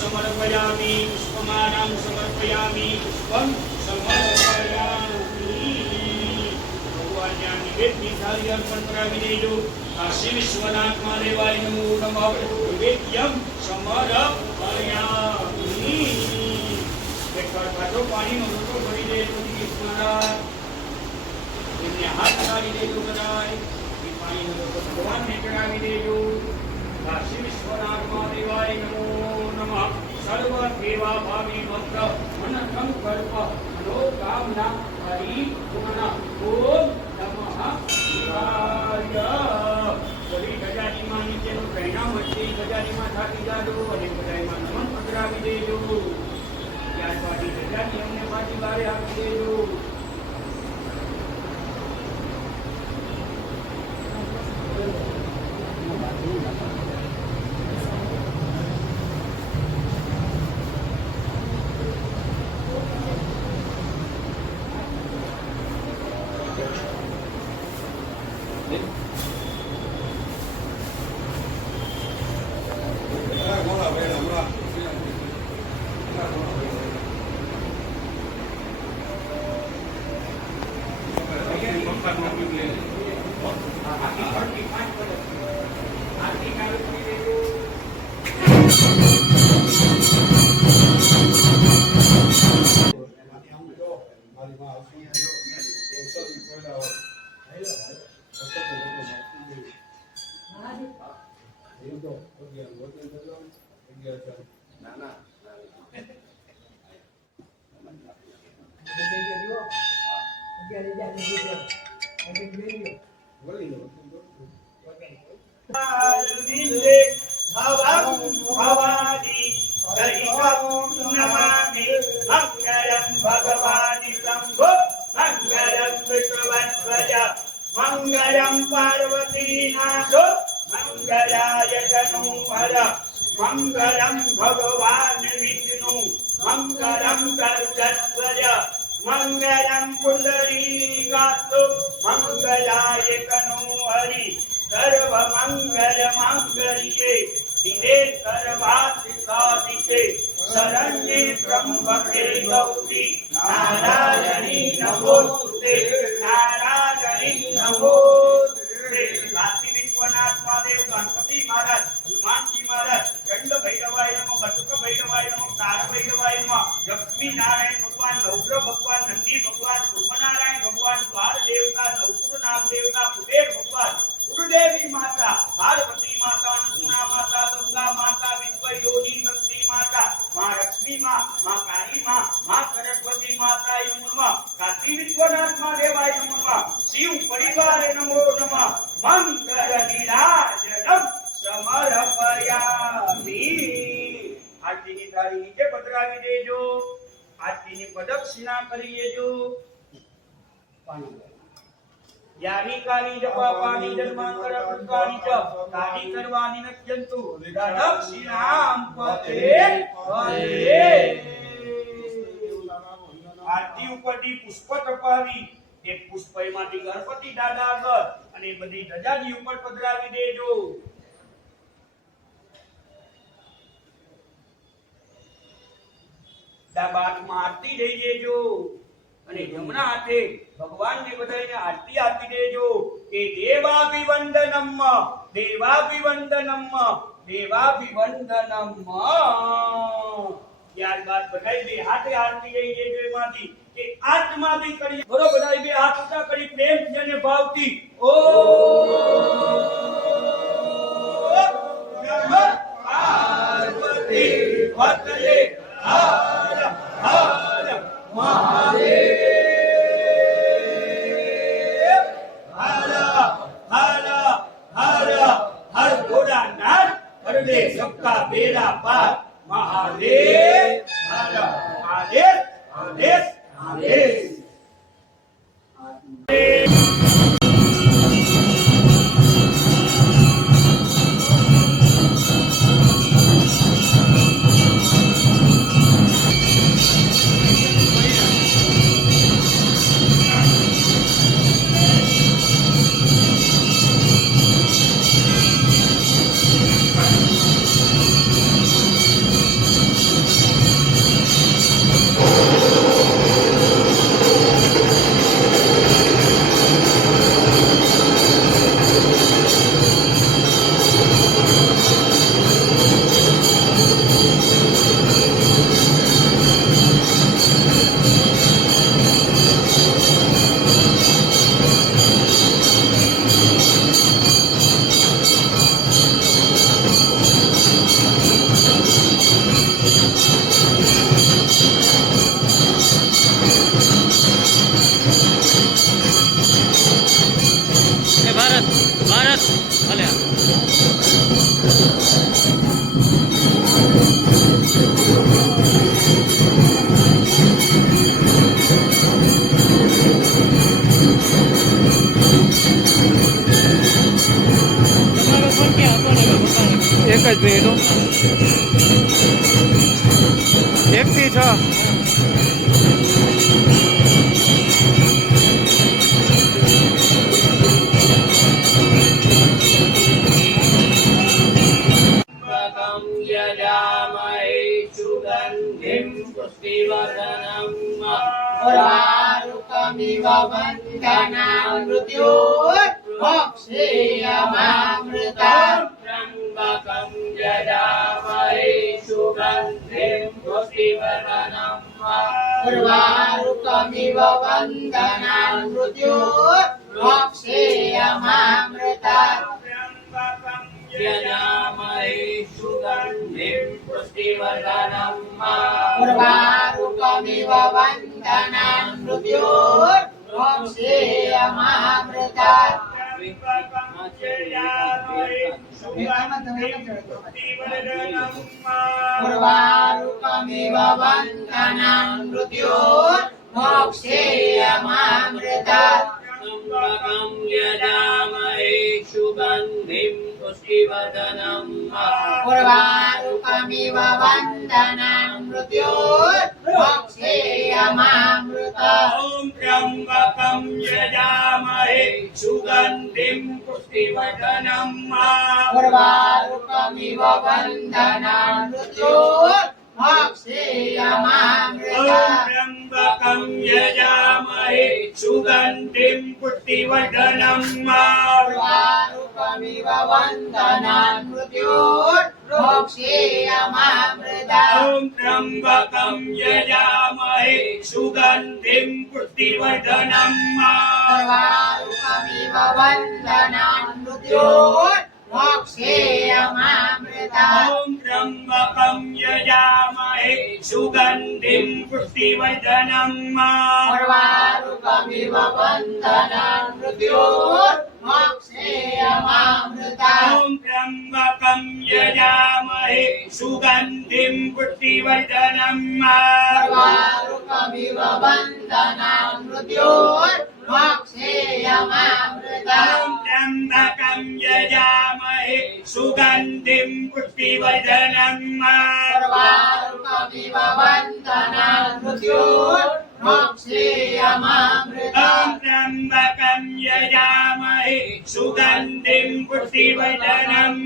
समर्पयामि पुष्पमानं समर्पयामि पुष्पं समर्पयामि भगवानને નિવેદની થાળી અર્પણ કરાવી દેજો કાશી વિશ્વનાથ મહાદેવાયનું નમઃ નિવેદ્યમ સમર્પયામિ એકવાર પાછો પાણીનો લોટો ભરી દેજો મહારાજ એમને હાથ લાગી દેજો બધાય એ પાણીનો લોટો ભગવાનને ચડાવી દેજો કાશી વિશ્વનાથ મહાદેવાય નમો નમઃ સર્વ સેવા ભાવી ભક્ત મન સંકલ્પ મનોકામના પરિપૂર્ણ ઓમ નમઃ શિવાય બોલી ગજાનીમાં નીચેનો પરિણામ વચ્ચે ગજાનીમાં થાકી જાજો અને બધાયમાં નમન પધરાવી દેજો ત્યારબાદ ગજાની અમને પાછી બારે આપી દેજો मंगलम पार्वती नाथो मंगलाय तनूहर मंगलम भगवान विष्णु मंगलम सरस्वती मंगलम पुंडरीकाक्षो मंगलाय तनूहरि सर्व मंगल मांगल्ये शिवे सर्वार्थ शरण्ये त्र्यंबके गौरी नारायणी नमोस्तुते नारायणी नमोस्तुते काशी विश्वनाथ महादेव गणपति महाराज हनुमान जी महाराज चंड भैरवाय नमः बटुक भैरवाय नमः तार भैरवाय नमः लक्ष्मी नारायण भगवान नवग्रह भगवान नंदी भगवान कुर्मनारायण भगवान द्वार देवता नवपुर नाग देवता कुबेर भगवान गुरुदेवी माता पार्वती माता अन्नपूर्णा माता गंगा माता विश्वयोनि शक्ति माता मां लक्ष्मी मां काली मां सरस्वती माता नमः काशी विश्वनाथ महादेवाय नमः शिव परिवार नमो नमः मंगल विराजनम समर्पयामि आरतीની થાળી નીચે પધરાવી દેજો આરતીની પ્રદક્ષિણા કરી દેજો પાણી यारी काली जपा पाणी जन्मांतर पुष्काणी च काली सर्वाणि नश्यन्तु दक्षिणां पते पते आरती ઉપરથી પુષ્પ તપાવી એક પુષ્પ એમાંથી ગણપતિ દાદા આગળ અને બધી ધજાની ઉપર પધરાવી દેજો ડાબા હાથમાં આરતી લઈ લેજો અને જમણા હાથે ભગવાનને બધાઈને આરતી આપી દેજો કે દેવાભિવંદનમ ત્યારબાદ બધાય બે હાથે આરતી લઈ લેજો એમાંથી કે આત્માથી કરી. બરોબર, આ બે હાથ ઊંચા કરી પ્રેમથી અને ભાવથી ઓ પાર્વતી વતલે હર હર મહાદેવ હર હર હર હર ભોળાનાથ હર દે સબકા બેડા પાર મહાદેવ હર મહાદેવ મહાદેવ મહાદેવ. ભારત ભલે એક જ મિનિટ 1 થી 6 उर्वारुकमिव वन्दनामृत्योर्मोक्षेयमामृतात् त्र्यम्बकं यजामहे सुगन्धिं पुष्टिवर्धनम् उर्वारुकमिव वन्दनामृत्योर्मोक्षेयमामृतात् त्र्यम्बकं यजामहे सुगन्धिं पुष्टिवर्धनम् उर्वारुकमिव वन्दनामृत्योर्मोक्षेयमामृतात् उर्वारुकमिव वन्दनामृत्योर्मोक्षेयमामृतात् त्र्यम्बकं यजामहे सुगन्धिं पुष्टिवर्धनम् उर्वारुकमिव वन्दनामृत्योर्मोक्षेयमामृतात् ॐ त्र्यम्बकं यजामहे सुगन्धिं पुष्टिवर्धनम् उर्वारुकमिव वन्दनामृत्योर्मोक्षेयमामृतात् त्र्यम्बकं यजामहे सुगन्धिं पुष्टिवर्धनम् उर्वारुकमिव वन्दनामृत्योर्मोक्षेयमामृतात् ॐ त्र्यम्बकं यजामहे सुगन्धिं पुष्टिवर्धनम् उर्वारुकमिव वन्दनामृत्योर्मोक्षेयमामृतात् ॐ त्र्यम्बकं यजामहे सुगन्धिं पुष्टिवर्धनम् उर्वारुकमिव वन्दनामृत्योर्मोक्षेयमामृतात् ॐ त्र्यम्बकं यजामहे सुगन्धिं पुष्टिवर्धनम् उर्वारुकमिव वन्दनामृत्योर्मोक्षेयमामृतात् ॐ त्र्यम्बकं यजामहे सुगन्धिं पुष्टिवर्धनम् उर्वारुकमिव वन्दनामृत्योर्मोक्षेयमामृतात् ॐ त्र्यम्बकं यजामहे सुगन्धिं पुष्टिवर्धनम्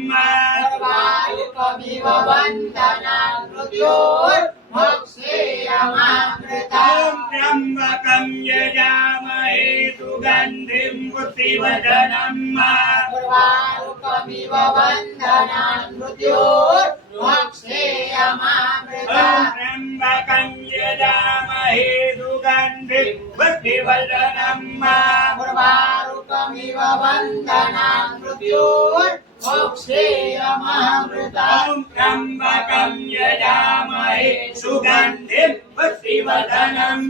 उर्वारुकमिव वन्दनामृत्योर्मोक्षेयमामृतात् ॐ त्र्यम्बकं यजामहे सुगन्धिं पुष्टिवर्धनम् उर्वारुकमिव वन्दनामृत्योर्मोक्षेयमामृतात् त्र्यम्बकं यजामहे सुगन्धिं पुष्टिवर्धनम् पूर्वारुकमिव वन्दनां मृत्योर्मोक्षेयमामृताम् ॐ त्र्यम्बकं यजामहे सुगन्धिं पुष्टिवर्धनम्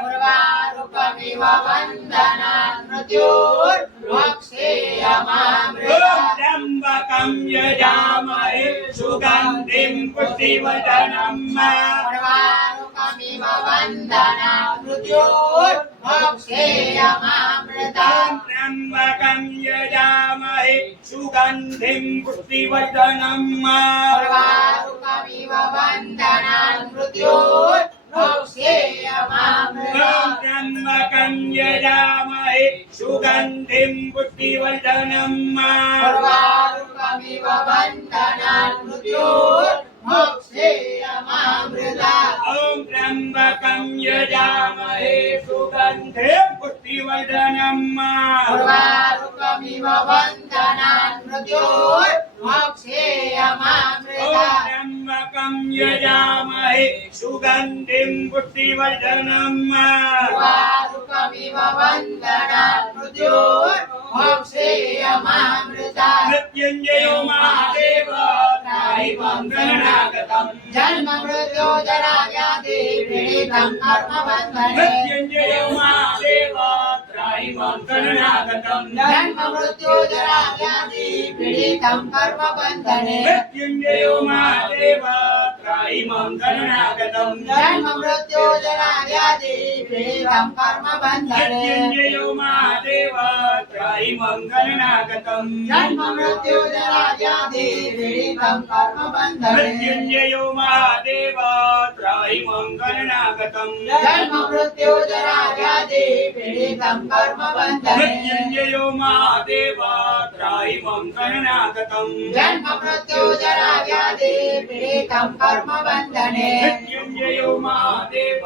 पूर्वारुकमिव वन्दनां ॐ मृत्योर्मोक्षेयमामृताम् त्र्यम्बकं यजामहे सुगन्धिं पुष्टिवर्धनम् पूर्वारुकमिव वन्दनां मृत्योर्मोक्षेयमामृताम् त्र्यम्बकं यजामहे सुगन्धिं पुष्टिवर्धनम् पूर्वारुकमिव वन्दनां मृत्योर्मोक्षेयमामृताम् त्र्यम्बकं यजामहे सुगन्धिं पुष्टिवर्धनम् पूर्वारुकमिव वन्दनां मृत्योर्मोक्षेयमामृताम् ॐ त्र्यम्बकं यजामहे सुगन्धिं पुष्टिवर्धनम् पूर्वारुकमिव वन्दनां मृत्योर्मोक्षेयमामृताम् त्र्यम्बकं यजामहे सुगन्धिं पुष्टिवर्धनम् पूर्वारुकमिव वन्दनां मृत्योर्मोक्षेयमामृताम् मृत्युञ्जयो महादेव त्राहि मां शरणागतम् जन्म मृत्यो जरा व्याधि पीडितं कर्मबन्धने मृत्युञ्जयो महादेव त्राहि मां शरणागतम् जन्म मृत्यो जरा व्याधि पीडितं कर्मबन्धने मृत्युञ्जयो महादेव त्राहि मां शरणागतम् जन्म मृत्यो जरा व्याधि पीडितं कर्मबन्धने मृत्युञ्जयो महादेव त्राहि मां शरणागतम् जन्म मृत्यो जरा व्याधि पीडितं कर्मबन्धने मृत्युञ्जयो महादेव त्राहि मां शरणागतम् जन्म मृत्यो जरा व्याधि पीडितं कर्मबन्धने मृत्युञ्जयो महादेव त्राहि मां शरणागतम् जन्म मृत्यो जरा व्याधि पीडितं कर्मबन्धने मृत्युञ्जयो महादेव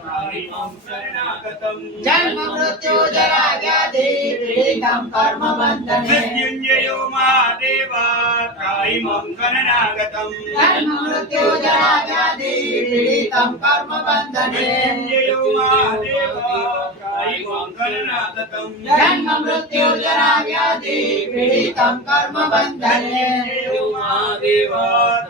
त्राहि मां शरणागतम् जन्म मृत्यो जरा व्याधि पीडितं कर्मबन्धने मृत्युञ्जयो महादेव त्राहि मां शरणागतम् जन्म मृत्यो जरा व्याधि पीडितं कर्मबन्धने मृत्युञ्जयो महादेव त्राहि मां शरणागतम् जन्म मृत्यो जरा व्याधि पीडितं कर्मबन्धने मृत्युञ्जयो महादेव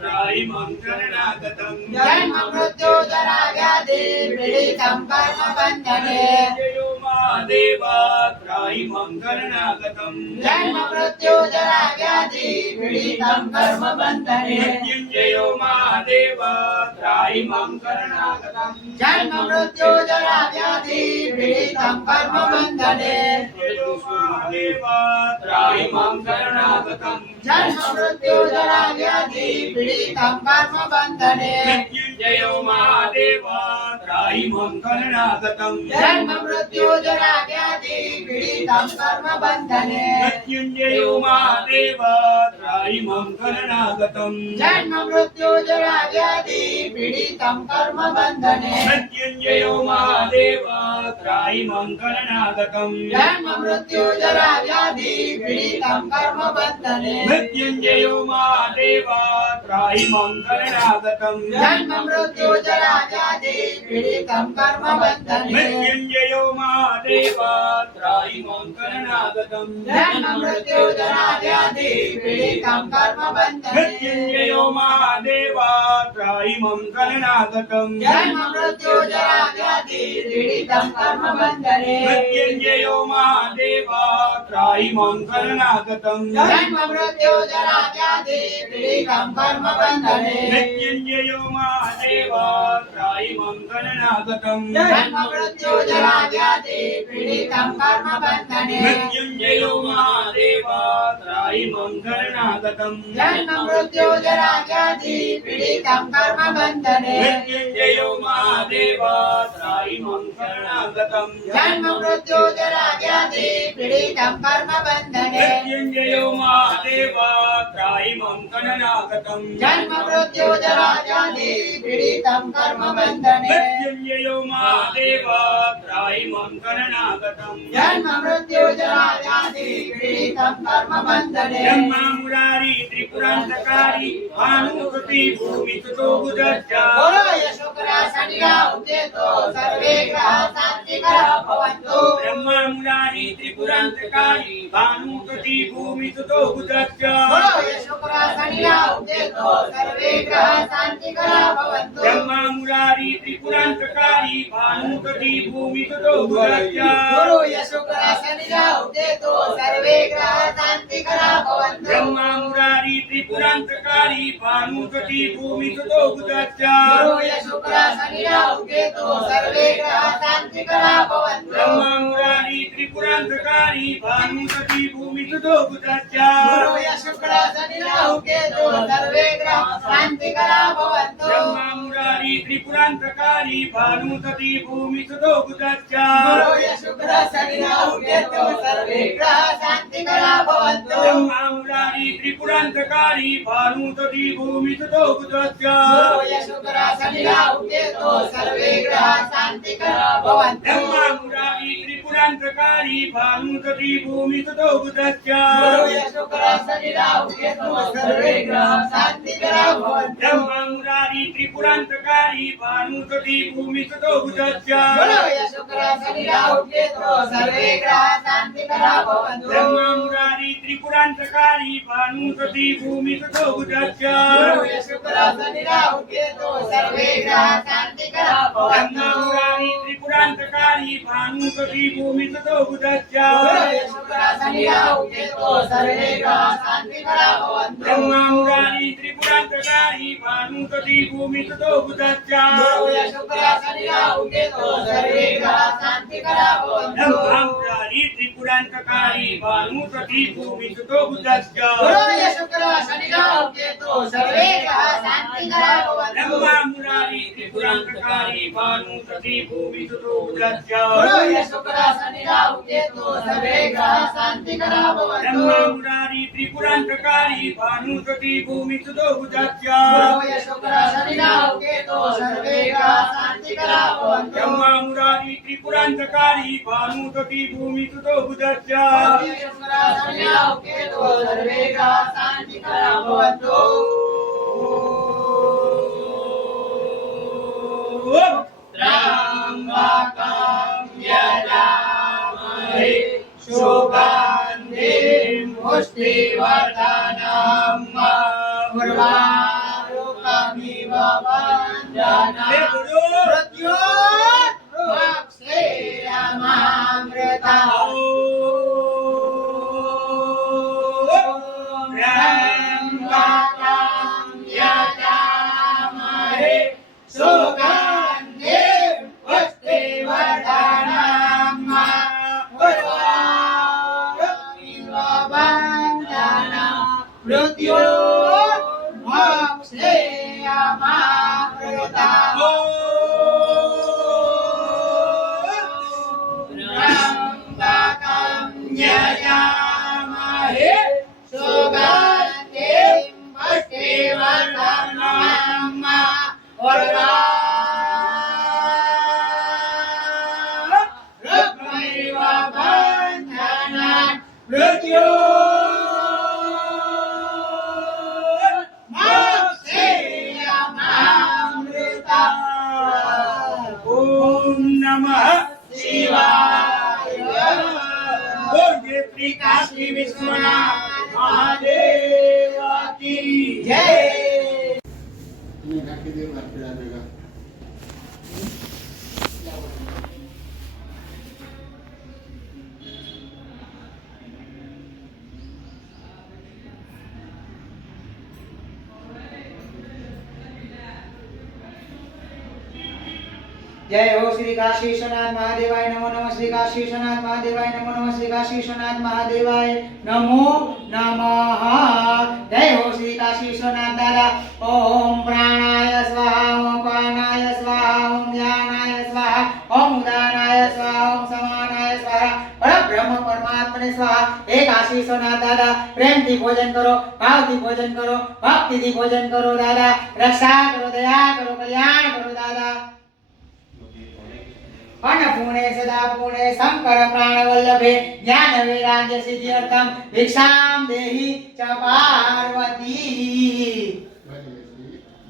त्राहि मां शरणागतम् जन्म मृत्यो जरा व्याधि पीडितं कर्मबन्धने मृत्युञ्जयो महादेव त्राहि मां शरणागतम् जन्म मृत्यो जरा व्याधि पीडितं कर्मबन्धने मृत्युञ्जयो महादेव त्राहि मां शरणागतम् जन्म मृत्यो जरा व्याधि पीडितं कर्मबन्धने मृत्युञ्जयो महादेव त्राहि मां शरणागतम् जन्म मृत्यो जरा व्याधि पीडितं कर्मबन्धने मृत्युञ्जयो महादेव त्राहि मां शरणागतम् जन्म मृत्यो जरा व्याधि पीडितं कर्मबन्धने मृत्युञ्जयो महादेव त्राहि मां शरणागतम् जन्म मृत्यो जरा व्याधि पीडितं कर्मबन्धने मृत्युञ्जयो महादेव त्राहि मां शरणागतम् जन्म मृत्यो जरा व्याधि पीडितं कर्मबन्धने मृत्युञ्जयो महादेव त्राहि मां शरणागतम् जन्म मृत्यो जरा व्याधि पीडितं कर्मबन्धने मृत्युञ्जयो महादेव त्राहि मां शरणागतम् जन्म मृत्यो जरा व्याधि पीडितं कर्मबन्धने मृत्युञ्जयो महादेव त्राहि मां शरणागतम् जन्म मृत्यो जरा व्याधि पीडितं कर्मबन्धने मृत्युञ्जयो महादेव त्राहि मां शरणागतम् जन्म मृत्यो जरा व्याधि पीडितं कर्मबन्धने मृत्युञ्जयो महादेव त्राहि मां शरणागतम् जन्म मृत्यो जरा व्याधि पीडितं कर्मबन्धने मृत्युञ्जयो महादेव त्राहि मां शरणागतम् जन्म मृत्यो जरा व्याधि पीडितं कर्मबन्धने मृत्युञ्जयो महादेव त्राहि मां शरणागतम् जन्म मृत्यो जरा व्याधि पीडितं कर्मबन्धने मृत्युञ्जयो महादेव त्राहि मां शरणागतम् जन्म मृत्यो जरा व्याधि पीडितं कर्मबन्धने मृत्युञ्जयो महादेव त्राहि मां शरणागतम् जन्म मृत्यु जरा व्याधि पीडितं कर्म बंधने ब्रह्मा मुरारी त्रिपुरांतकारी भानुपति भूमि सुतो बुद्धश्च बोलो यशोकरा शनिया उदेतो सर्वे ग्रह शांतिकर भवन्तु ब्रह्मा मुरारी त्रिपुरांतकारी भानुपति भूमि सुतो बुद्धश्च बोलो यशोकरा शनिया उदेतो सर्वे ग्रह शांतिकर भवन्तु ब्रह्मा मुरारी त्रिपुरांतकारी भानुपति भूमि सुतो बुद्धश्च बोलो यशोकरा शनिया उदेतो सर्वे ग्रह शांतिकर भवन्तु ब्रह्मा मुरारी त्रिपुरांतकारी भानुपति भूमि सुतो बुद्धश्च बोलो यशोकरा शनिया उदेतो सर्वे ग्रह शांतिकर भवन्तु ब्रह्मा मुरारी त्रिपुरांतकारी भानुपति भूमि सुतो बुद्धश्च बोलो यशोकरा शनिया उदेतो सर्वे ग्रह शांतिकर भवन्तु ब्रह्मा मुरारी त्रिपुरांतकारी भानुपति भूमि सुतो बुद्धश्च बोलो यशोकरा शनिया उदेतो सर्वे ग्रह शांतिकर भवन्तु ब्रह्मा मुरारी त्रिपुरांतकारी भानुपति भूमि सुतो बुद्धश्च बोलो यशोकरा शनिया उदेतो सर्वे ग्रह शांतिकर भवन्तु ब्रह्मा मुरारी त्रिपुरांतकारी भानुपति भूमि सुतो बुद्धश्च बोलो यशोकरा शनिया उदेतो सर्वे ग्रह शांतिकर भवन्तु ब्रह्मा मुरारी त्रिपुरांतकारी भानुपति भूमि सुतो बुद्धश्च बोलो यशोकरा शनिया उदेतो सर्वे ग्रह शांतिकर भवन्तु ब्रह्मा मुरारी त्रिपुरांतकारी भानुपति भूमि सुतो बुद्धश्च बोलो यशोकरा शनिया उदेतो सर्वे ग्रह शांतिकर भवन्तु ब्रह्मा मुरारी त्रिपुरांतकारी भानुपति भूमि सुतो बुद्धश्च बोलो यशोकरा शनिया उदेतो सर्वे ग्रह शांतिकर भवन्तु ब्रह्मा मुरारी त्रिपुरांतकारी भानुपति भूमि सुतो बुद्धश्च बोलो यशोकरा शनिया उदेतो सर्वे ग्रह शांतिकर भवन्तु ब्रह्मा मुरारी त्रिपुरांतकारी भानुपति भूमि सुतो बुद्धश्च बोलो यशोकरा शनिया उदेतो सर्वे ग्रह शांतिकर भवन्तु ब्रह्मा मुरारी त्रिपुरांतकारी भानुपति भूमि सुतो बुद्धश्च बोलो यशोकरा शनिया उदेतो सर्वे ग्रह शांतिकर भवन्तु ब्रह्मा मुरारी त्रिपुरांतकारी भानुपति भूमि सुतो बुद्धश्च बोलो यशोकरा शनिया उदेतो सर्वे ग्रह शांतिकर भवन्तु ब्रह्मा मुरारी त्रिपुरांतकारी भानुपति भूमि सुतो बुद्धश्च बोलो यशोकरा शनिया उदेतो सर्वे ग्रह शांतिकर भवन्तु त्र्यम्बकं यजामहे सुगन्धिं पुष्टिवर्धनं उर्वारुकमिव बन्धनं मृत्योर्भक्षेयमामृतम् त्र्यम्बकं यजामहे सुगन्धिं पुष्टिवर्धनं उर्वारुकमिव बन्धनं मृत्योर्भक्षेयमामृतम् त्र्यम्बकं यजामहे सुगन्धिं पुष्टिवर्धनं उर्वारुकमिव बन्धनं मृत्योर्भक्षेयमामृतम् ओम नमः शिवाय बोले श्री काशी विश्वनाथ महादेव की जय जय हो श्री काशी विश्वनाथ महादेवाय नमो नमः श्री काशी विश्वनाथ महादेवाय नमो नमः श्री काशी विश्वनाथ महादेवाय नमो नमः जय हो श्री काशी विश्वनाथ दादा ओम प्राणाय स्वाहा ओम पानाय स्वाहा ओम ध्यानाय स्वाहा ओम उदानाय स्वाहा ओम समानाय स्वाहा परब्रह्म परमात्मने स्वाहा हे काशी विश्वनाथ दादा प्रेम थी भोजन करो भाव थी भोजन करो भक्ति थी भोजन करो दादा रक्षा करो दया करो कल्याण करो दादा અન્નપૂર્ણે સદા પૂર્ણે શંકર પ્રાણ વલ્લભે જ્ઞાન વૈરાગ્ય સિદ્ધ્યર્થમ ભિક્ષામ દેહી ચ પાર્વતી.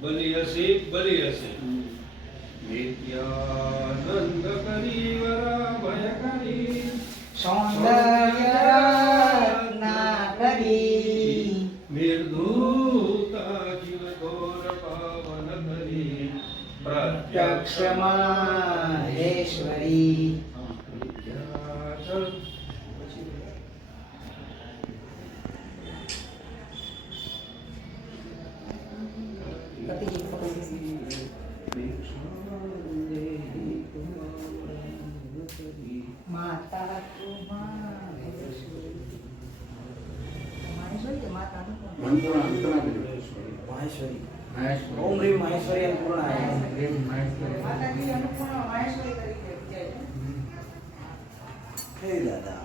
બલી હશે નિત્યાનંદ કરી વરા ભય કરી સૌંદર્ય રત્ના કરી નિર્ધૂતા જીવ ઘોર પાવન કરી પ્રત્યક્ષ મહેશ્વરી. માતા તું મહેશ્વરી. મહેશ્વરી કે માતા તું કોણ? ઓમ રીમ મહેશ્વરી અન્નપૂર્ણા. માતાજી અન્નપૂર્ણા મહેશ્વરી તરીકે જય. હે દાદા